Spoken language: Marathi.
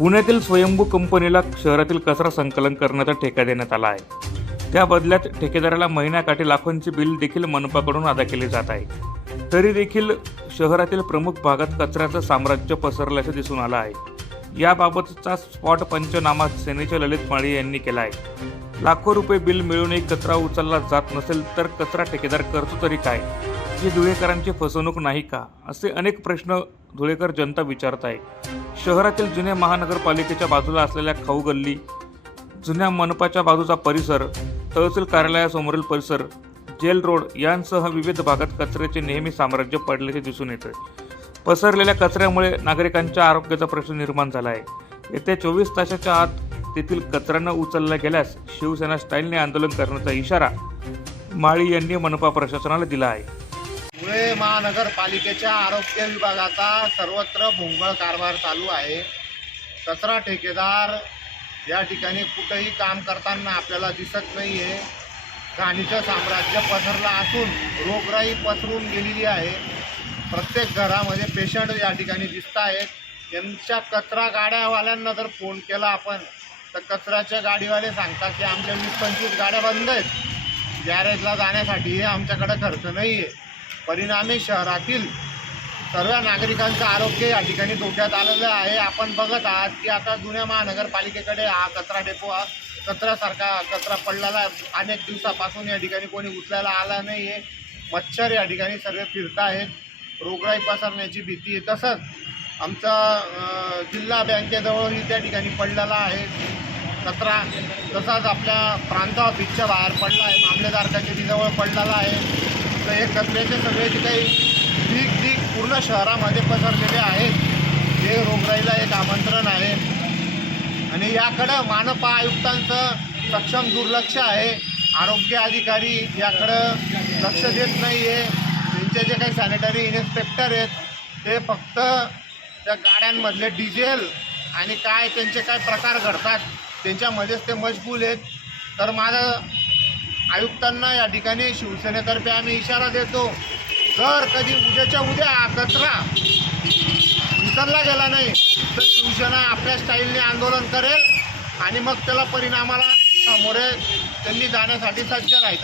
पुण्यातील स्वयंभू कंपनीला शहरातील कचरा संकलन करण्याचा ठेका देण्यात आला आहे. त्या बदल्यात ठेकेदाराला महिन्याकाठी लाखोंची बिल देखील मनपाकडून अदा केली जात आहे. तरी देखील शहरातील प्रमुख भागात कचऱ्याचं साम्राज्य पसरल्याचं दिसून आलं आहे. याबाबतचा स्पॉट पंचनामा सेनेचे ललित माळी यांनी केला आहे. लाखो रुपये बिल मिळूनही कचरा उचलला जात नसेल तर कचरा ठेकेदार करतो तरी काय? ही धुळेकरांची फसवणूक नाही का? असे अनेक प्रश्न धुळेकर जनता विचारत आहे. शहरातील जुन्या महानगरपालिकेच्या बाजूला असलेल्या खाऊ गल्ली जुन्या मनपाच्या बाजूचा परिसर तहसील कार्यालयासमोरील परिसर जेल रोड यांसह विविध भागात कचऱ्याचे नेहमी साम्राज्य पडल्याचे दिसून येते. पसरलेल्या कचऱ्यामुळे नागरिकांच्या आरोग्याचा प्रश्न निर्माण झाला आहे. येत्या चोवीस तासाच्या आत तेथील कचरा न उचलला गेल्यास शिवसेना स्टाईलने आंदोलन करण्याचा इशारा माळी यांनी मनपा प्रशासनाला दिला आहे. धुळे महानगरपालिकेच्या आरोग्य विभागाचा सर्वत्र भोंगळ कारभार चालू आहे. कचरा ठेकेदार या ठिकाणी कुठंही काम करताना आपल्याला दिसत नाही आहे घाणीचं साम्राज्य पसरलं असून रोगराई पसरून गेलेली आहे. प्रत्येक घरामध्ये पेशंट या ठिकाणी दिसत आहेत. यांच्या कचरा गाड्यावाल्यांना जर फोन केला आपण तर कचऱ्याच्या गाडीवाले सांगतात की आमच्या वीस पंचवीस गाड्या बंद आहेत. गॅरेजला जाण्यासाठी आमच्याकडे खर्च नाही आहे परिणामी शहरातील सर्व नागरिकांचं आरोग्य या ठिकाणी धोक्यात आलेलं आहे. आपण बघत आहात की आता जुन्या महानगरपालिकेकडे हा कचरा डेपो हा कचऱ्यासारखा कचरा पडलेला आहे. अनेक दिवसापासून या ठिकाणी कोणी उचलायला आला नाही आहे मच्छर या ठिकाणी सर्व फिरत आहेत रोगराई पसरण्याची भीती आहे. तसंच आमचा जिल्हा बँकेजवळही त्या ठिकाणी पडलेला आहे. कचरा तसाच आपल्या प्रांता ऑफिसच्या बाहेर पडला आहे. मामलेदार कचेरीजवळ पडलेला आहे. हे कचऱ्याचे सगळे जे काही ढीक ढीक पूर्ण शहरामध्ये पसरलेले आहेत. हे रोगराईला एक आमंत्रण आहे. आणि याकडं मानपा आयुक्तांचं सक्षम दुर्लक्ष आहे. आरोग्य अधिकारी याकडं लक्ष देत नाही आहे त्यांचे जे काही सॅनिटरी इन्स्पेक्टर आहेत ते फक्त त्या गाड्यांमधले डिझेल आणि काय त्यांचे काय प्रकार घडतात त्यांच्यामध्येच ते मजबूल आहेत. तर माझं आयुक्तांना या ठिकाणी शिवसेनेतर्फे आम्ही इशारा देतो. जर कधी उद्याच्या उद्या हा कचरा विसरला गेला नाही तर शिवसेना आपल्या स्टाईलने आंदोलन करेल आणि मग त्याला परिणामाला सामोरे त्यांनी जाण्यासाठी सज्ज राहतात